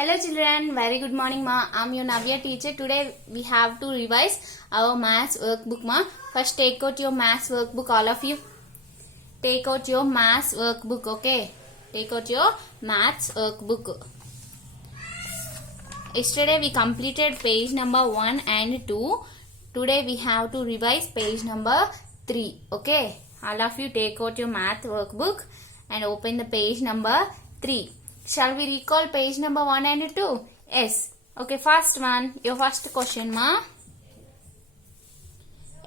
Hello children, very good morning ma. I'm your Navya teacher. Today we have to revise our maths workbook ma. First take out your maths workbook, all of you. Take out your maths workbook, okay? Take out your maths workbook. Yesterday we completed page number 1 and 2. Today we have to revise page number 3, okay? All of you take out your math workbook and open the page number 3. Shall we recall page number 1 and 2? Yes. Okay, first one. Your first question, ma.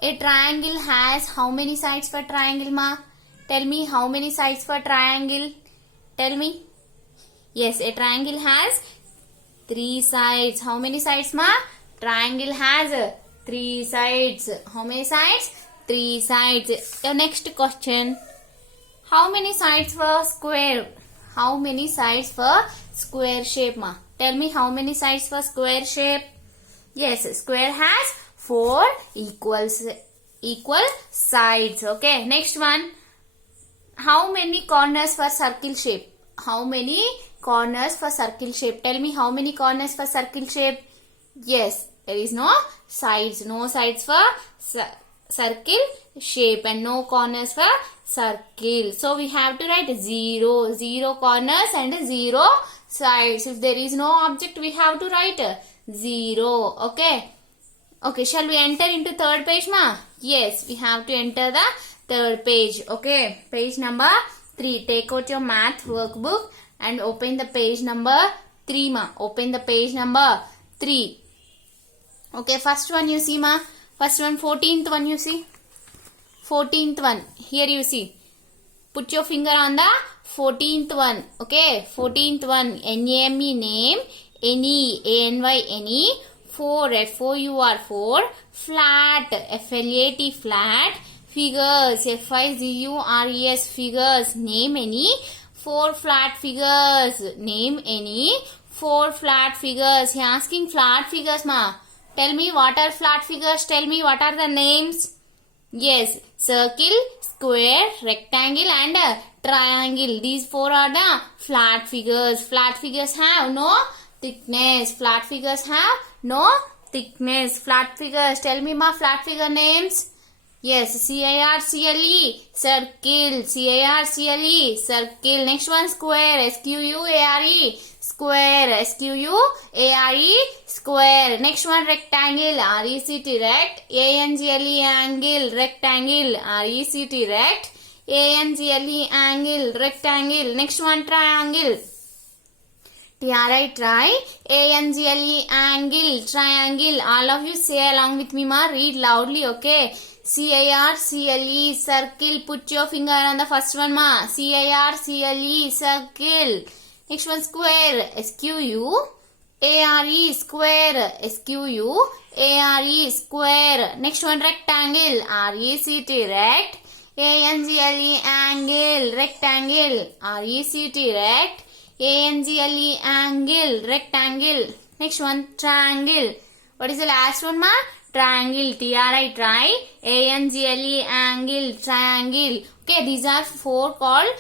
A triangle has how many sides for triangle, ma? Tell me how many sides for triangle. Tell me. Yes, a triangle has 3 sides. How many sides, ma? Triangle has 3 sides. How many sides? 3 sides. Your next question. How many sides for square? How many sides for square shape, ma? Tell me how many sides for square shape? Yes, square has 4 equal sides. Okay, next one. How many corners for circle shape? How many corners for circle shape? Tell me how many corners for circle shape? Yes, there is no sides. No sides for circle shape and no corners for circle. So we have to write 0. 0 corners and 0 sides. If there is no object, we have to write 0. Okay. Okay, shall we enter into third page, ma? Yes, we have to enter the third page. Okay, page number 3. Take out your math workbook and open the page number 3, ma. Open the page number 3. Okay, first one you see, ma. First one, 14th one you see. 14th one. Here you see. Put your finger on the 14th one. Okay. 14th one. N-A-M-E, name. Any. A-N-Y, any. 4. F-O-U-R, 4. Flat. F-L-A-T, flat. Figures. F-I-G-U-R-E-S, figures. Name any. 4 flat figures. Name any. 4 flat figures. He asking flat figures, ma. Tell me what are flat figures. Tell me what are the names. Yes, circle, square, rectangle and triangle. These 4 are the flat figures. Flat figures have no thickness. Flat figures have no thickness. Flat figures. Tell me ma flat figure names. Yes, C-I-R-C-L-E, circle. C-I-R-C-L-E, circle. Next one, square. S-Q-U-A-R-E, square. S-Q-U-A-R-E, square. Next one, rectangle. R-E-C-T, rect. A-N-G-L-E, angle. Rectangle. R-E-C-T, rect. A-N-G-L-E, angle. Rectangle. Next one, triangle. T-R-I, try. A-N-G-L-E, angle. Triangle. All of you say along with me, ma. Read loudly, okay? C-I-R-C-L-E, circle. Put your finger on the first one, ma. C-I-R-C-L-E, circle. Next one, square. S-Q-U-A-R-E, square. S-Q-U-A-R-E, square. Next one, rectangle. R-E-C-T, rect. A-N-G-L-E, angle. Rectangle. R-E-C-T, rect. A-N-G-L-E, angle. Rectangle. Next one, triangle. What is the last one, ma? Triangle. T-R-I, try. A-N-G-L-E, angle. Triangle. Okay, these are 4 called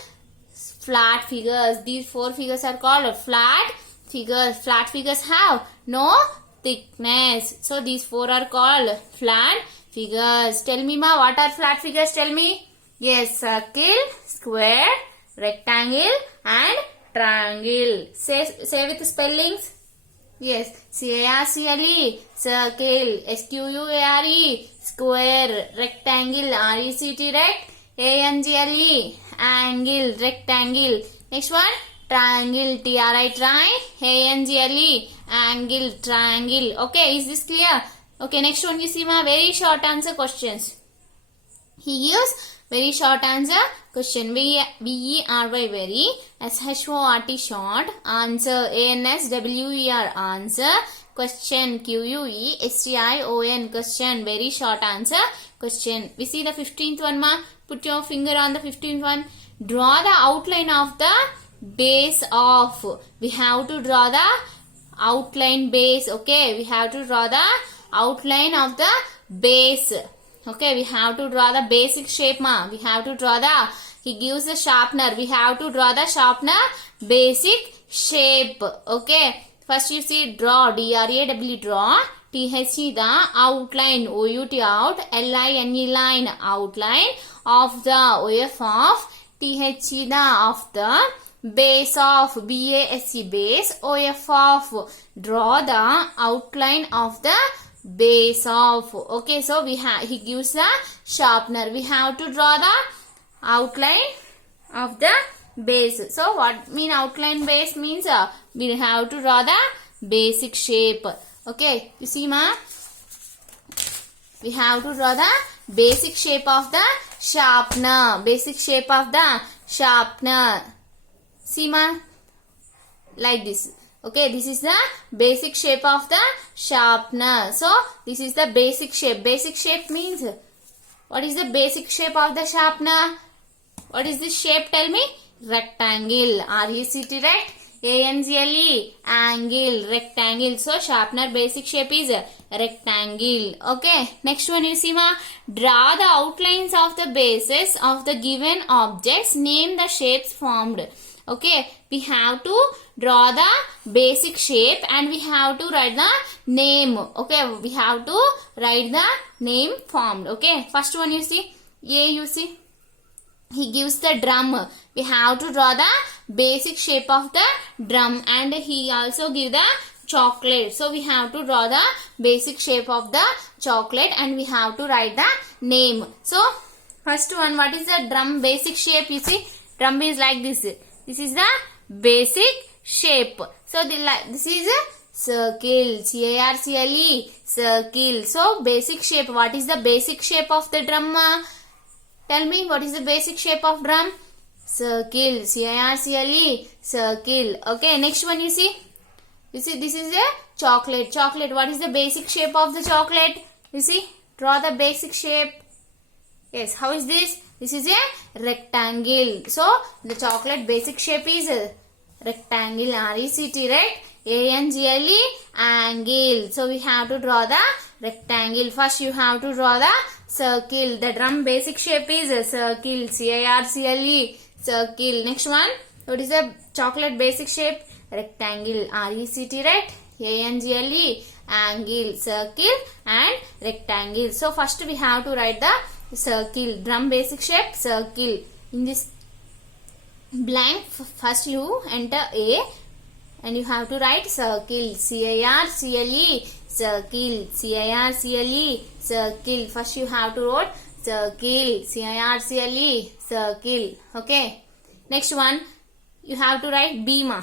flat figures. These 4 figures are called flat figures. Flat figures have no thickness. So these 4 are called flat figures. Tell me, ma, what are flat figures? Tell me. Yes, circle, square, rectangle and triangle. Say with spellings. Yes, C-A-R-C-L-E, circle. S-Q-U-A-R-E, square. Rectangle. R-E-C-T, rect. A-N-G-L-E, angle. Rectangle. Next one, triangle. T-R-I, try. A-N-G-L-E, angle. Triangle. Okay, is this clear? Okay, next one you see, ma, very short answer questions. He gives very short answer question. V-E-R-Y, very. S-H-O-R-T, short. Answer. A-N-S-W-E-R, answer. Question. Q-U-E-S-T-I-O-N, question. Very short answer question. We see the 15th one, ma. Put your finger on the 15th one. Draw the outline of the base of. We have to draw the outline base. Okay, we have to draw the outline of the base. Okay, we have to draw the basic shape, ma. We have to draw the He gives the sharpener. We have to draw the sharpener basic shape. Okay. First you see draw, D-R-A-W, draw. T-H-E, the outline, O-U-T, out. L-I-N-E, line, outline of the, O-F of, T-H-E, the, of the, base of, B-A-S-E, base, O-F of, draw the outline of the base of. Okay, so he gives the sharpener. We have to draw the outline of the base. So what mean outline base means? We have to draw the basic shape. Okay, you see ma? We have to draw the basic shape of the sharpener. Basic shape of the sharpener. See ma? Like this. Okay, this is the basic shape of the sharpener. So this is the basic shape. Basic shape means, what is the basic shape of the sharpener? What is this shape? Tell me. Rectangle. R-E-C-T, rect. A-N-G-L-E, angle, rectangle. So sharpener basic shape is rectangle. Okay, next one you see ma. Draw the outlines of the bases of the given objects. Name the shapes formed. Okay, we have to draw the basic shape and we have to write the name. Okay, we have to write the name formed. Okay, first one you see. A you see. He gives the drum. We have to draw the basic shape of the drum, and he also give the chocolate. So we have to draw the basic shape of the chocolate and we have to write the name. So first one, what is the drum basic shape? You see, drum is like this. This is the basic shape. So this is a circle. C-A-R-C-L-E, circle. So basic shape. What is the basic shape of the drum? Tell me, what is the basic shape of drum? Circle. C-I-R-C-L-E, circle. Okay, next one you see. You see, this is a chocolate. Chocolate. What is the basic shape of the chocolate? You see, draw the basic shape. Yes, how is this? This is a rectangle. So, the chocolate basic shape is a rectangle. R-E-C-T, right? A-N-G-L-E, angle. So, we have to draw the rectangle. First, you have to draw the circle. The drum basic shape is a circle. C-I-R-C-L-E, circle. Next one, what is the chocolate basic shape? Rectangle. R-E-C-T, right? A-N-G-L-E, angle, circle and rectangle. So, first we have to write the circle. Drum basic shape, circle. In this blank, first you enter A and you have to write circle. C-I-R-C-L-E, circle. C-I-R-C-L-E, circle. First you have to write circle. C-I-R-C-L-E, circle. Okay. Next one, you have to write B ma.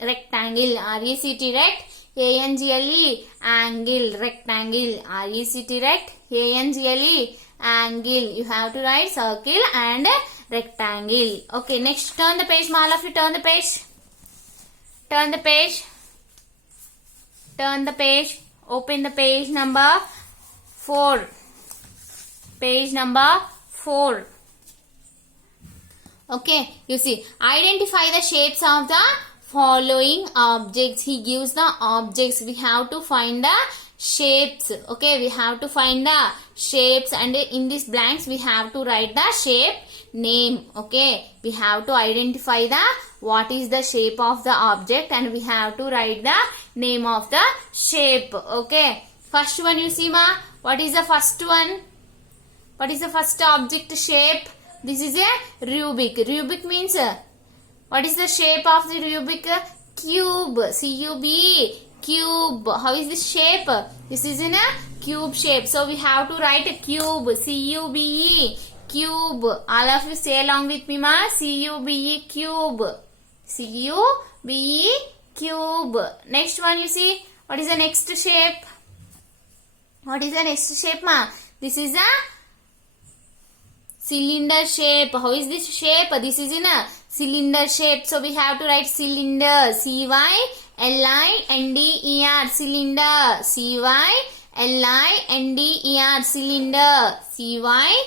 Rectangle. R-E-C-T, rect. A-N-G-L-E, angle, rectangle. R-E-C-T, rect. A-N-G-L-E, angle. You have to write circle and rectangle. Okay, next turn the page, all of you turn the page. Turn the page. Turn the page. Open the page number 4. Page number 4. Okay, you see, identify the shapes of the following objects. He gives the objects. We have to find the shapes. Okay, we have to find the shapes, and in these blanks we have to write the shape name. Okay, we have to identify the what is the shape of the object and we have to write the name of the shape. Okay, first one you see ma. What is the first one? What is the first object shape? This is a Rubik. Rubik means what is the shape of the Rubik? Cube. C-U-B-E. Cube. How is this shape? This is in a cube shape. So we have to write a cube. C-U-B-E. Cube. All of you say along with me ma. C-U-B-E. Cube. C-U-B-E. Cube. Next one you see. What is the next shape? What is the next shape ma? This is a cylinder shape. How is this shape? This is in a cylinder shape. So we have to write cylinder. C-Y-L-I-N-D-E-R. Cylinder. C-Y-L-I-N-D-E-R. Cylinder. C-Y-L-I-N-D-E-R.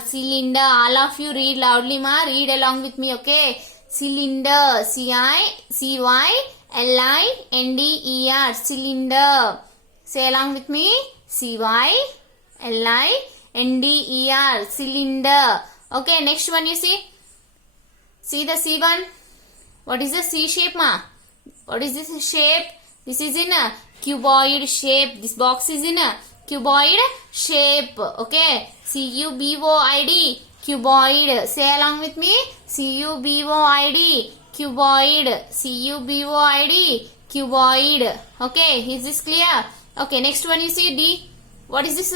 Cylinder. All of you read loudly ma. Read along with me. Okay. Cylinder. C-I-C-Y-L-I-N-D-E-R. Cylinder. Say along with me. C-Y-L-I-N-D-E-R. Cylinder. Okay, next one you see. See the C1. What is the C shape ma? What is this shape? This is in a cuboid shape. This box is in a cuboid shape. Okay. C-U-B-O-I-D. Cuboid. Say along with me. C-U-B-O-I-D. Cuboid. C-U-B-O-I-D. Cuboid. Okay. Is this clear? Okay. Next one you see D. What is this?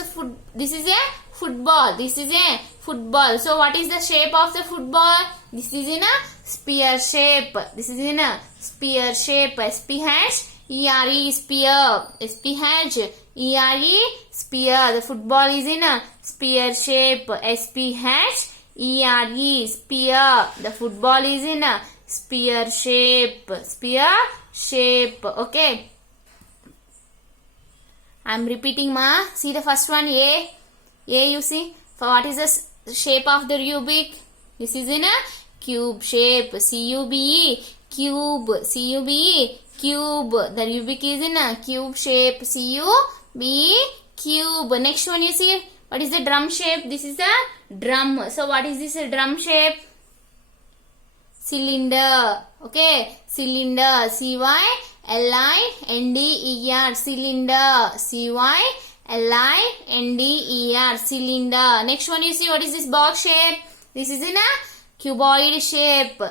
This is a football. This is a football. So what is the shape of the football? This is in a spear shape. This is in a spear shape. S-P-H-E-R-E spear. S-P-H-E-R-E spear. The football is in a spear shape. S-P-H-E-R-E spear. The football is in a spear shape. Spear shape. Okay. I am repeating ma. See the first one A. A you see. For what is the shape of the Rubik? This is in a cube shape. C-U-B-E. Cube. C-U-B-E. Cube. The Rubik is in a cube shape. C-U-B-E. Cube. Next one you see. What is the drum shape? This is a drum. So what is this drum shape? Cylinder. Okay. Cylinder. C-Y-L-I-N-D-E-R. Cylinder. C-Y-L-I-N-D-E-R. Cylinder. Next one you see. What is this box shape? This is in a cuboid shape.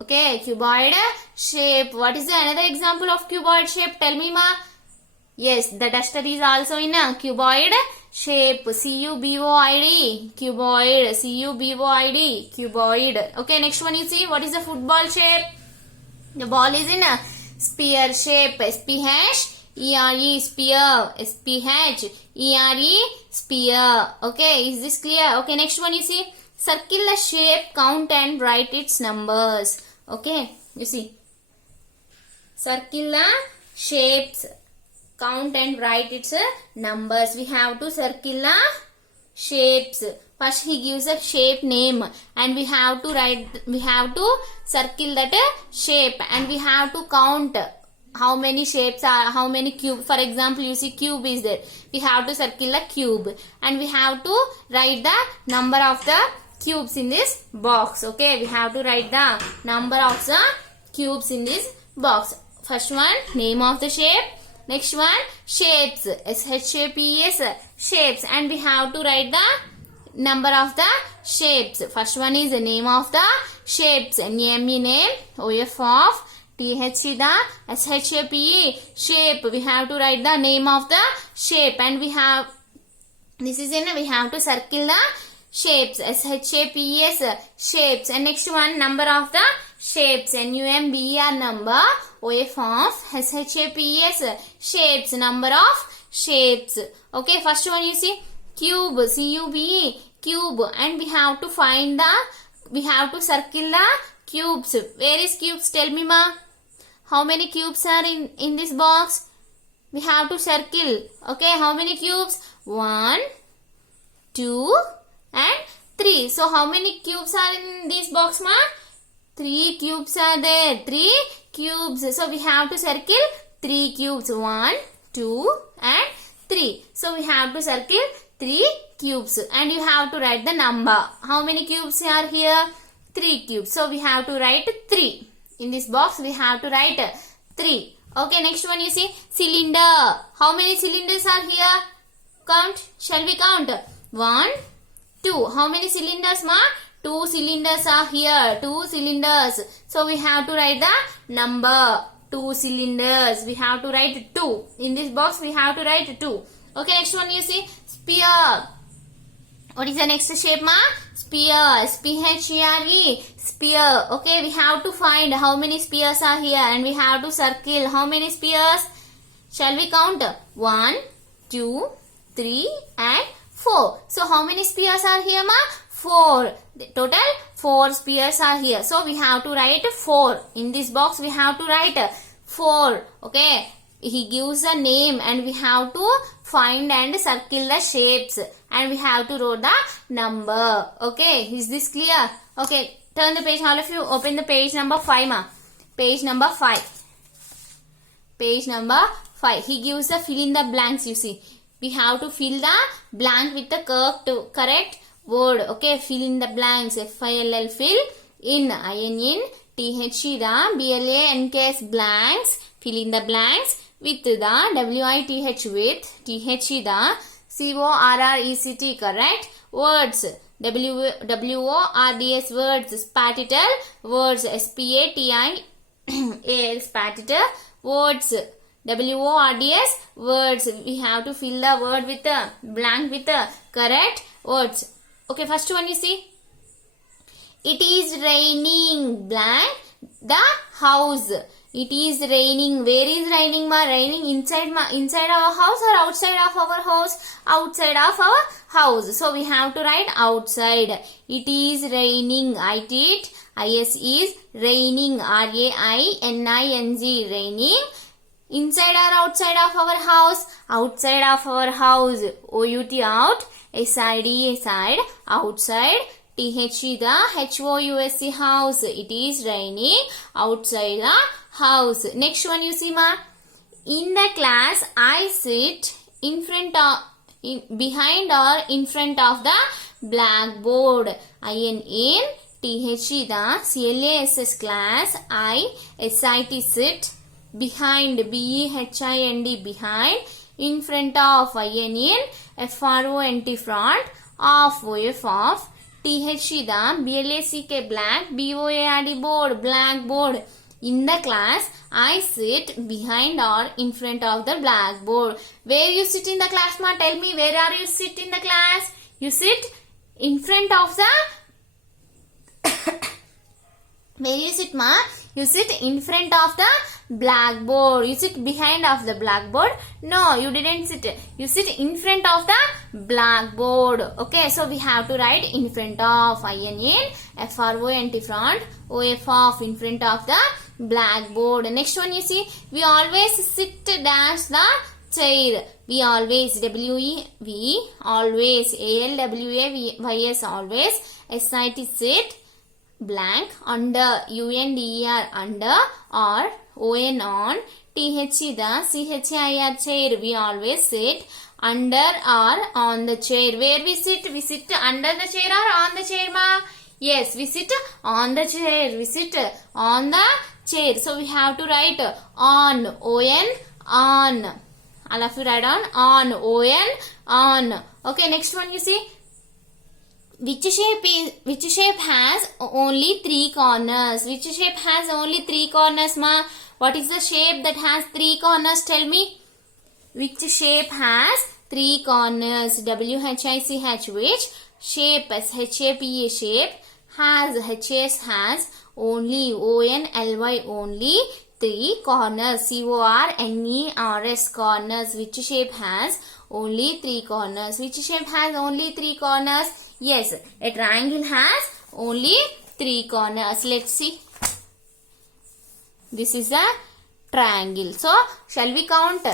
Okay. Cuboid shape. What is the another example of cuboid shape? Tell me ma. Yes. The duster is also in a cuboid shape. C-U-B-O-I-D. Cuboid. C-U-B-O-I-D. Cuboid. Okay. Next one you see. What is the football shape? The ball is in a spear shape. S-P-H-E-R-E spear. S-P-H-E-R-E spear. Okay. Is this clear? Okay. Next one you see. Circle the shape, count and write its numbers. Okay. You see. Circle the shapes, count and write its numbers. We have to circle the shapes. First he gives a shape name and we have to circle that shape and we have to count how many shapes are, how many cube. For example, you see cube is there. We have to circle the cube and we have to write the number of the cubes in this box. Okay, we have to write the number of the cubes in this box. First one, name of the shape. Next one, shapes. S-H-A-P-E-S, shapes. And we have to write the number of the shapes. First one is the name of the shapes. N-A-M-E name. O-F of T-H-E the S-H-A-P-E shape. We have to write the name of the shape and we have, this is in, we have to circle the shapes. S-H-A-P-E-S shapes. And next one, number of the shapes. N-U-M-B-E-R number. O-F of S-H-A-P-E-S shapes. Number of shapes. Okay, first one you see cube. C-U-B-E cube. And we have to find the, we have to circle the cubes. Where is cubes? Tell me ma. How many cubes are in this box? We have to circle. Okay, how many cubes? 1, 2 and 3. So how many cubes are in this box ma? 3 cubes are there. 3 cubes. So we have to circle 3 cubes. 1, 2 and 3. So we have to circle 3 cubes. And you have to write the number. How many cubes are here? 3 cubes. So we have to write 3. In this box we have to write 3. Okay, next one you see cylinder. How many cylinders are here? Count. Shall we count? 1, 2. How many cylinders ma? 2 cylinders are here. 2 cylinders. So we have to write the number. 2 cylinders. We have to write 2. In this box we have to write 2. Okay, next one you see spear. What is the next shape ma? Spear. S-P-H-E-R-E. Spear. Okay, we have to find how many spears are here and we have to circle how many spears. Shall we count? 1, 2, 3 and 4. So how many spears are here ma? 4. Total 4 spears are here. So we have to write 4. In this box we have to write 4. Okay. He gives a name and we have to find and circle the shapes and we have to write the number. Okay, is this clear? Okay, turn the page, all of you. Open the page number 5 ma. Page number 5. Page number 5. He gives the fill in the blanks, you see. We have to fill the blank with the correct word. Okay, fill in the blanks. F-I-L-L fill in. I-N-N THE the BLANKS blanks. Fill in the blanks with the WITH with THE the CORRECT correct words. WORDS words. Spatial words. SPATIAL spatial words. WORDS words. We have to fill the word with the blank with the correct words. Okay, first one you see. It is raining blank the house. It is raining. Where is raining ma? Raining inside our house or outside of our house? Outside of our house. So we have to write outside. It is raining. IS is raining. RAINING raining. Inside or outside of our house? Outside of our house. OUT out. SID side. Outside. THE the HOUSE house. It is raining outside the house. Next one you see ma. In the class I sit behind or in front of the blackboard. IN THE the CLASS class I SIT sit behind BEHIND behind in front of IN FRONT front of OF of THE the BLACK black BOARD board blackboard. In the class I sit behind or in front of the blackboard. Where you sit in the class ma? Tell me, where are you sit in the class? You sit in front of the where you sit ma? You sit in front of the blackboard. You sit behind of the blackboard. No, you didn't sit. You sit in front of the blackboard. Okay, so we have to write in front of. IN FRONT front. OF of in front of the blackboard. Next one you see. We always sit dash the chair. We always. We always. ALWAYS always. SIT sit. Blank under UNDER under or ON on THE the CHIR chair. We always sit under or on the chair. Where we sit? We sit under the chair or on the chair ma? Yes, we sit on the chair. We sit on the chair. So we have to write on. On. All of you write on. On. Okay, next one you see. Which shape has only 3 corners? Which shape has only 3 corners ma? What is the shape that has 3 corners? Tell me. Which shape has 3 corners? WHICH. Which shape? SHAPE shape has. HS has only. ONLY only 3 corners. CORNERS corners. Which shape has only 3 corners? Which shape has only 3 corners? Yes, a triangle has only 3 corners. Let's see. This is a triangle. So, shall we count?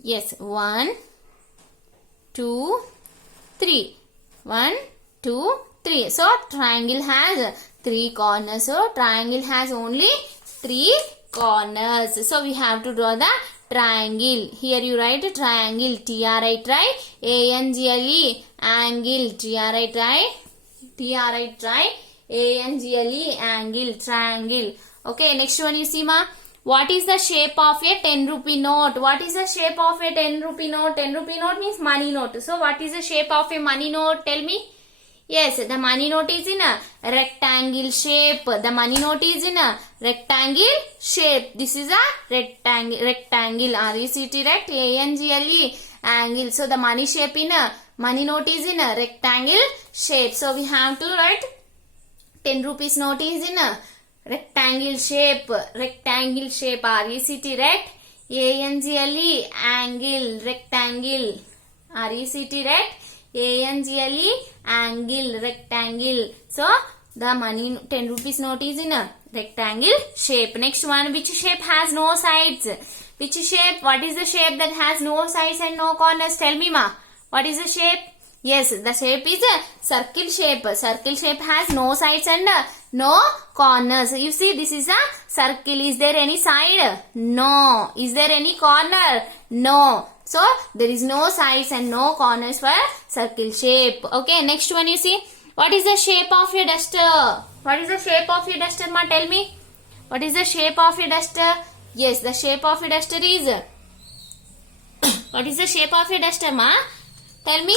Yes, 1, 2, 3. 1, 2, 3. So, triangle has 3 corners. So, triangle has only 3 corners. So, we have to draw the triangle. Here you write triangle. TRI try. ANGLE angle. TRI try. ANGLE angle. Triangle. Okay, next one you see ma. What is the shape of a 10 rupee note? What is the shape of a 10 rupee note? 10 rupee note means money note. So what is the shape of a money note? Tell me. Yes, the money note is in a rectangle shape. The money note is in a rectangle shape. This is a rectangle. RECT rect ANGLE angle. So the money shape in a money note is in a rectangle shape. So we have to write 10 rupees note is in a rectangle shape. Rectangle shape. RECT rect ANGLE angle. Rectangle. RECT rect ANGLE angle. Rectangle. So the money 10 rupees note is in a rectangle shape. Next one, which shape has no sides? Which shape? What is the shape that has no sides and no corners? Tell me ma. What is the shape? Yes, the shape is a circle shape. Circle shape has no sides and no corners. You see, this is a circle. Is there any side? No. Is there any corner? No. So, there is no sides and no corners for circle shape. Okay, next one you see. What is the shape of your duster? What is the shape of your duster ma? Tell me. What is the shape of a duster? Yes, the shape of a duster is. What is the shape of a duster, ma? Tell me.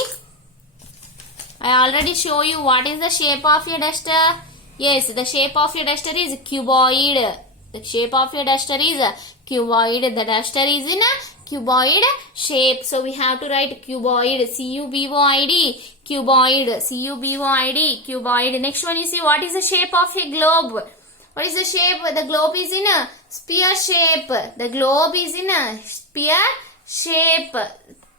I already show you what is the shape of a duster. Yes, the shape of a duster is cuboid. The shape of a duster is cuboid. The duster is in a cuboid shape. So we have to write cuboid. C-U-B-O-I-D. Cuboid. C-U-B-O-I-D. Cuboid. Next one you see what is the shape of a globe. What is the shape? The globe is in a sphere shape. The globe is in a sphere shape.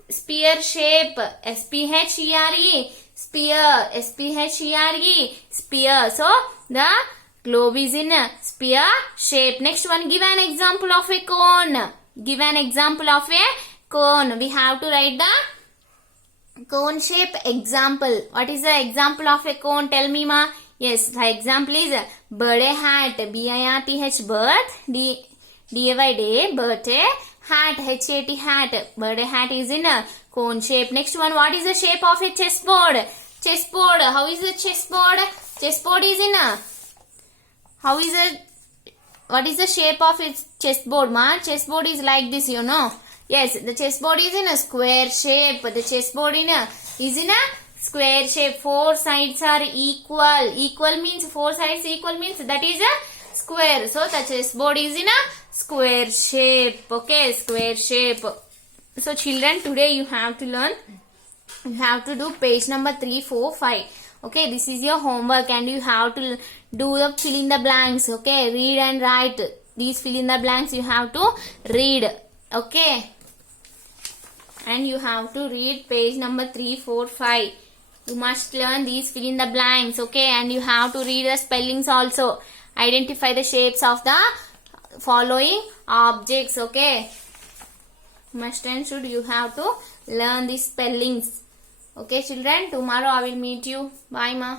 Sphere shape. S-P-H-E-R-E. Sphere. S-P-H-E-R-E. Sphere. So the globe is in a sphere shape. Next one, give an example of a cone. Give an example of a cone. We have to write the cone shape example. What is the example of a cone? Tell me, ma. Yes, the example is birthday hat. B-I-R-T-H, birth. D-A-Y-D, birthday. Hat, H-A-T, hat. Birthday hat is in a cone shape. Next one, what is the shape of a chessboard? Chessboard. How is the chessboard? Chessboard is in a. How is it? What is the shape of its chessboard, ma? Chessboard is like this, you know. Yes, the chessboard is in a square shape. The chessboard is in a square shape. Four sides are equal. Equal means four sides equal means that is a square. So the chessboard is in a square shape. Okay, square shape. So children, today you have to learn. You have to do page number 3, 4, 5. Okay, this is your homework and you have to do the fill in the blanks. Okay, read and write. These fill in the blanks you have to read. Okay. And you have to read page number 3, 4, 5. You must learn these fill in the blanks. Okay, and you have to read the spellings also. Identify the shapes of the following objects. Okay. Must and should you have to learn these spellings. Okay children, tomorrow I will meet you. Bye ma.